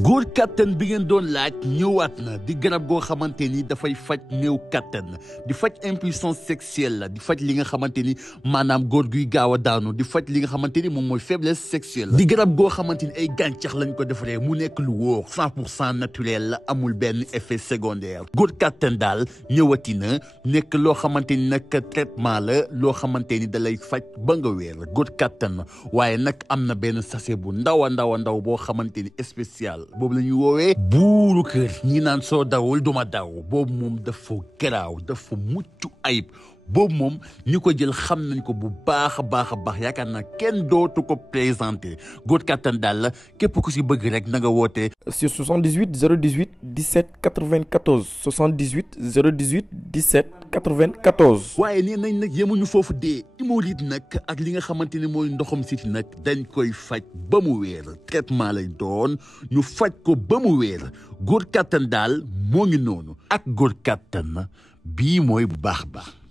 góor kattan bi ngeen doon laaj ñëwaat na di garab goo xamante ni dafay faj néew kattan di faj impuissance sexuelle la di faj li nga xamante ni maanaam góor guy gaaw a daanu di faj li nga xamante ni moom mooy faiblesse sexuelle la di garab goo xamante ni ay gàncax lañ ko defaree mu nekk lu wóor 100% naturel la amul benn effet secondaire góor kattan daal ñëwati na nekk loo xamante ni nag traitement la loo xamante ni da lay faj ba nga wéer góor kattan waaye nag am na benn sachet bu ndaw a ndaw boo xamante ni spécial boobu la ñuy woowee buuru kër ñi naan soo dawul duma daw boobu moom dafa garaaw dafa mucc ayib boobu moom ñi ko jël xam nañ ko bu baax a baax yaakaar naa kenn dootu ko présenté góor kattan daal la képp ku si bëgg rek na nga woote sur 78 018 17 94 78 018 17 94. waaye nee nañ nag yemuñu foofu dee hémorroïde nag ak li nga xamante ni mooy ndoxam siti nag dañ koy faj ba mu wéer traitement lay doon ñu faj ko ba mu wéer góor kattan daal moo ngi noonu ak góor kattan bii mooy bu baax baax.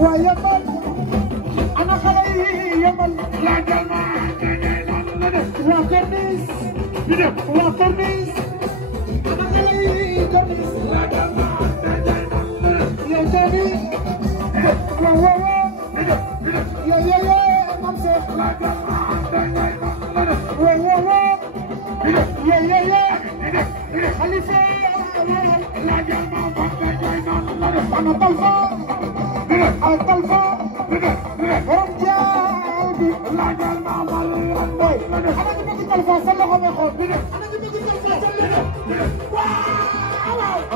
ويمن أنا خلي يمن لا جمع وكرنيس وكرنيس أنا خلي كرنيس لا جمع يا جميل يا ممسك لا جمع يا خليفة لا جمع أنا طلفة الطلفة رجالي لا جمع أنا جبت الطلفة سلخوا يا أخوان أنا جبت الطلفة سلخوا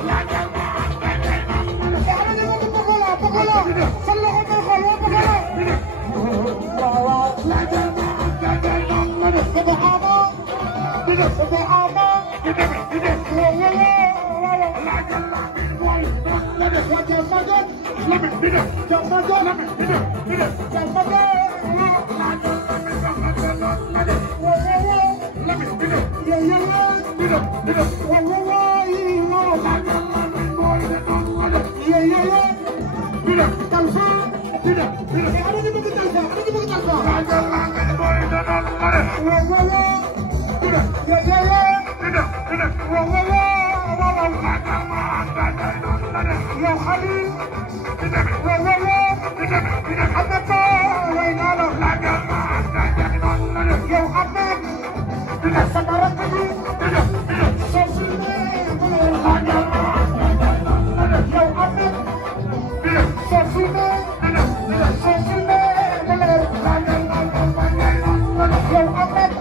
لا جمع أنا جبت بقولة سلخوا يا أخوان لا جمع سبحانه سبحانه يا خليل حبك وين انا يا حبك سكرتني صوصيني يا حبك صوصيني صوصيني يا حبك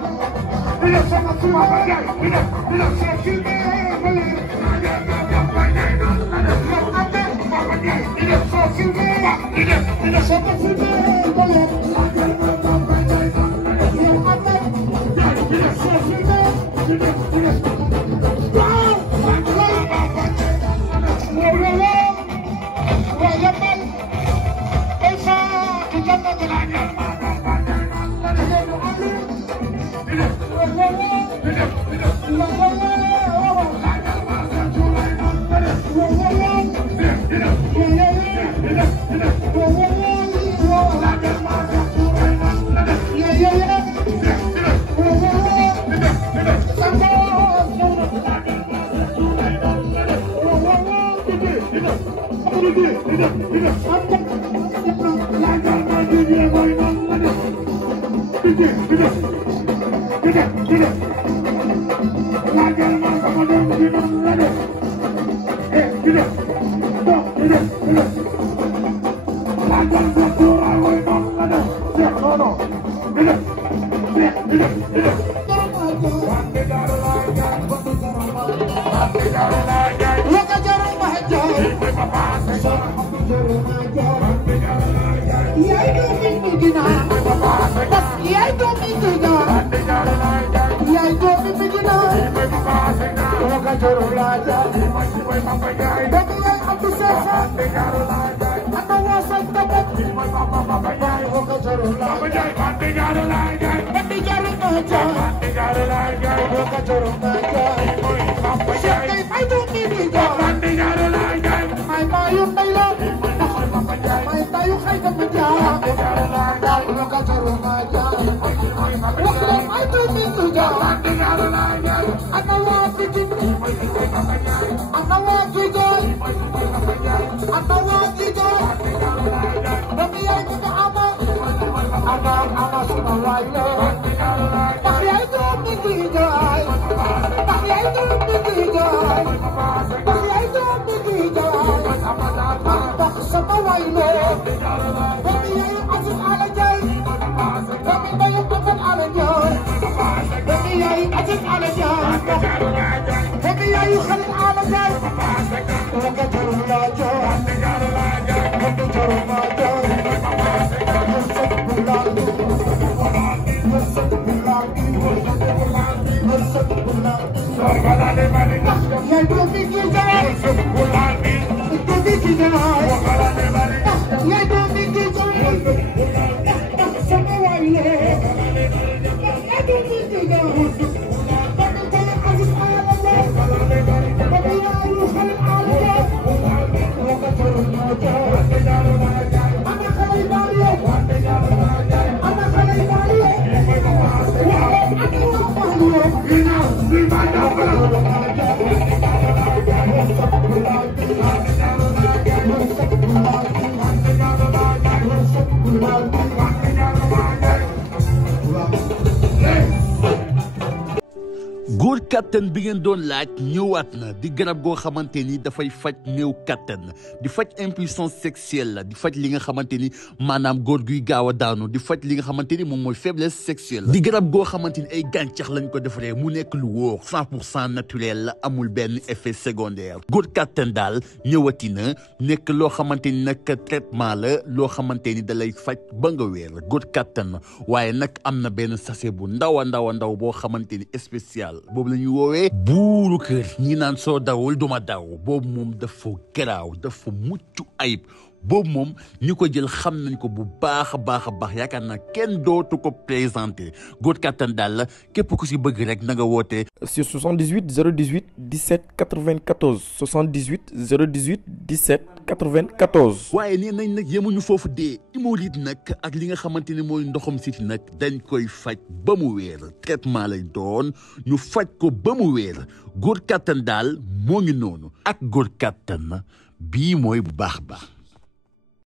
يا صوصيني kattan bi ngeen doon laaj ñëwaat na di garab goo xamante ni dafay faj néew kattan di faj impuissance sexuelle la di faj li nga xamante ni maanaam góor guy gaaw a daanu di faj li nga xamante ni moom mooy faiblesse sexuelle di garab goo xamante ni ay gàncax lañ ko defaree mu nekk lu wóor 100% naturel la amul benn effet secondaire góor kattan daal ñëwati na nekk loo xamante ni nag traitement la loo xamante ni da lay faj ba nga wér góor kattan waaye nag am na benn sachet bu ndaw a ndaw boo xamante ni spécial boobu la ñuy woowee buuru kër ñi naan soo dawul duma daw boobu moom dafa garaaw dafa mucc ayib boobu moom ñi ko jël xam nañ ko bu baax a baax yaakaar naa kenn dootu ko présenté góor kattan daal la képp ku si bëgg rek na nga woote sur 78 018 17 94 78 018 17 94. waaye nee nañ nag yemuñu foofu dee hémorroïde nag ak li nga xamante ni mooy ndoxam siti nag dañ koy faj ba mu wéer traitement lay doon ñu faj ko ba mu wéer góor kattan daal moo ngi noonu ak góor kattan bii mooy bu baax